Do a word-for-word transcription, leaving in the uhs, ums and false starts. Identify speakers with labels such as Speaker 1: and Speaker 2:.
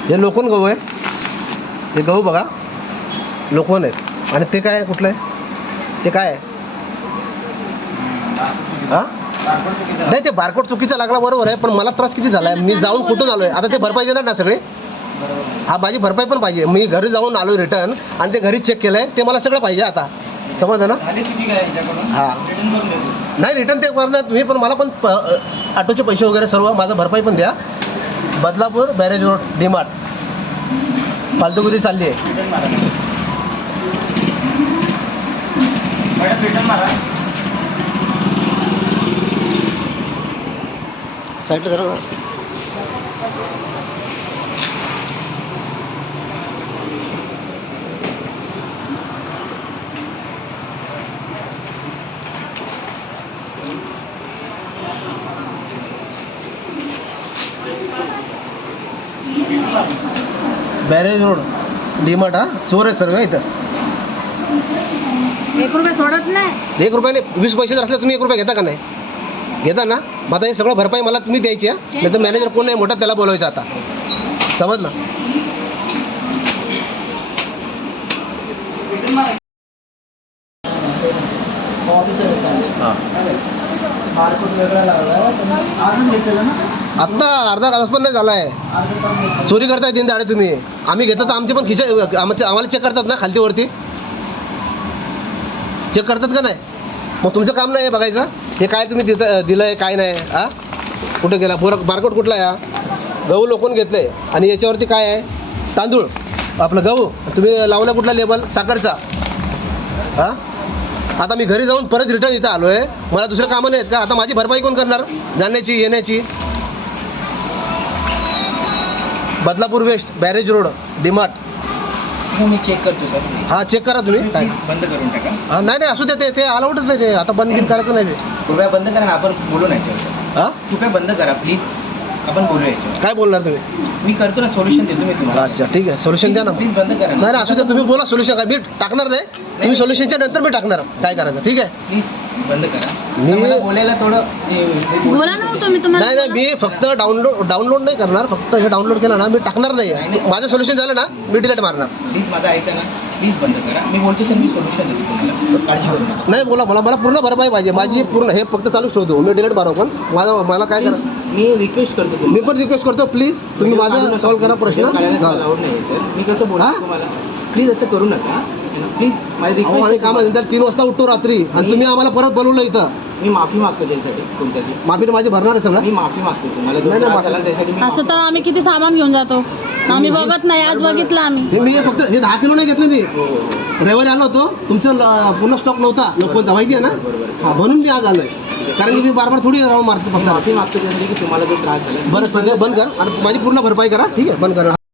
Speaker 1: हे लोकन गहू आहे, हे गहू बघा लोकवन आहेत. आणि ते काय आहे, कुठलं आहे ते, काय आहे? हां नाही, ते बारकोड चुकीचा लागला बरोबर आहे, पण मला त्रास किती झाला आहे. मी जाऊन कुठून आलो आहे, आता ते भरपाई देणार ना सगळे. हा माझी भरपाई पण पाहिजे. मी घरी जाऊन आलो रिटर्न आणि ते घरी चेक केलं आहे, ते मला सगळं पाहिजे आता. समजलं ना? हां नाही रिटर्न ते करणार तुम्ही, पण मला पण प ऑटोचे पैसे वगैरे सर्व माझं भरपाई पण द्या. बदलापूर बॅरेज रोड डीमार्ट फालतूगिरी चालली आहे. साईडला जरा बॅरेज रोड डीमार्ट. हा चोर आहे सर्व इथं.
Speaker 2: एक रुपये सोडत नाही.
Speaker 1: एक रुपयाने वीस पैसे जर असले तुम्ही एक रुपये घेता का नाही? घेता ना? मग आता हे सगळं भरपाई मला तुम्ही द्यायची आहे. नाही तर मॅनेजर कोण आहे मोठा त्याला बोलवायचं आता. समजलं? आत्ता अर्धा तास पण नाही झाला आहे. चोरी करताय दिन दाडे तुम्ही. आम्ही घेतात तर आमचे पण खिशा आमचे आम्हाला चेक करतात ना खालती वरती चेक करतात का नाही? मग तुमचं काम नाही आहे बघायचं हे काय तुम्ही देता दिलं आहे काय नाही. हां कुठे गेला बोर बारकोड कुठला आहे? हा गहू लोकून घेतलं आहे आणि याच्यावरती काय आहे? तांदूळ आपलं गहू. तुम्ही लावला कुठला लेबल? साखरचा. हां आता मी घरी जाऊन परत रिटर्न इथं आलो आहे. मला दुसरं कामं नाही आहेत का? आता माझी भरपाई कोण करणार जाण्याची येण्याची? Badlapur west barrage road DMart.
Speaker 3: मी चेक करतो सर.
Speaker 1: हां चेक करा तुम्ही. काय
Speaker 3: बंद करून टाका.
Speaker 1: हां नाही नाही असू दे, ते ते अलाउडच नाही. ते आता बंद बिन करायचं नाही. ते
Speaker 3: कृपया बंद करा ना, आपण बोलू नाही याच्यावर.
Speaker 1: हां
Speaker 3: कृपया बंद करा प्लीज, आपण बोलू याच्यावर.
Speaker 1: काय बोलणार तुम्ही?
Speaker 3: मी करतो ना, सोल्युशन देतो मी तुम्हाला.
Speaker 1: अच्छा ठीक आहे सोल्युशन द्या ना.
Speaker 3: प्लीज बंद करा.
Speaker 1: नाही नाही असू दे, तुम्ही बोला सोल्युशन. काय मी टाकणार नाही. तुम्ही सोल्युशनच्या नंतर मी टाकणार काय करायचं. ठीक आहे
Speaker 3: प्लीज बंद करा.
Speaker 1: मी-
Speaker 3: मला बोलायला थोडं हे- हे बोल-
Speaker 2: बोला ना तुम्ही. तुम्हाला
Speaker 1: नाही नाही मी फक्त डाउनलोड डाउनलोड नाही करणार. फक्त हे डाउनलोड केलं ना मी टाकणार नाही. माझं सोल्युशन झालं ना मी डिलीट मारणार.
Speaker 3: प्लीज माझं ऐका ना, प्लीज बंद करा. मी बोलतो सर, मी सोल्युशन देतो तुम्हाला, काळजी करू नका.
Speaker 1: नाही बोला बोला मला पूर्ण भरपाई पाहिजे माझी पूर्ण. हे फक्त चालूच ठेवतो मी डिलीट मारू. पण माझं मला काय करा.
Speaker 3: मी रिक्वेस्ट करतो
Speaker 1: मी
Speaker 3: तुम्हाला.
Speaker 1: पण रिक्वेस्ट करतो प्लीज तुम्ही माझा सॉल्व्ह करा प्रश्न.
Speaker 3: अलाउड नाही सर. मी कसं
Speaker 1: हा?
Speaker 3: बोलतो तुम्हाला, प्लीज असं करू नका प्लीज. माझी
Speaker 1: अहो, आणि
Speaker 3: रिक्वेस्ट
Speaker 1: काम नंतर तीन वाजता उठतो रात्री आणि तुम्ही आम्हाला परत बोलवलं इथं.
Speaker 3: मी माफी मागतो त्यासाठी तुमच्याची.
Speaker 1: माफी तर माझी भरणार आहे सगळं.
Speaker 3: मी माफी मागतो तुम्हाला जो
Speaker 1: नाही, नाही,
Speaker 3: त्रास झाला त्यासाठी मी
Speaker 2: असं तर आम्ही किती सामान घेऊन जातो. आम्ही बघत नाही. आज बघितलं आम्ही.
Speaker 1: हे मी फक्त हे दहा किलो नाही घेतलं मी.
Speaker 3: हो, हो, हो.
Speaker 1: रविवारी आलो होतो तुमचं ल- पूर्ण स्टॉक नव्हता लोकांचा माहिती आहे ना.
Speaker 3: बरोबर.
Speaker 1: हा म्हणून मी आज आलोय. कारण की मी बार बार थोडी राऊंड मारतो फक्त.
Speaker 3: माफी मागतो त्यासाठी की तुम्हाला जो त्रास झाला.
Speaker 1: बरं ठीक आहे बंद कर आणि माझी पूर्ण भरपाई करा. ठीक आहे बंद करा.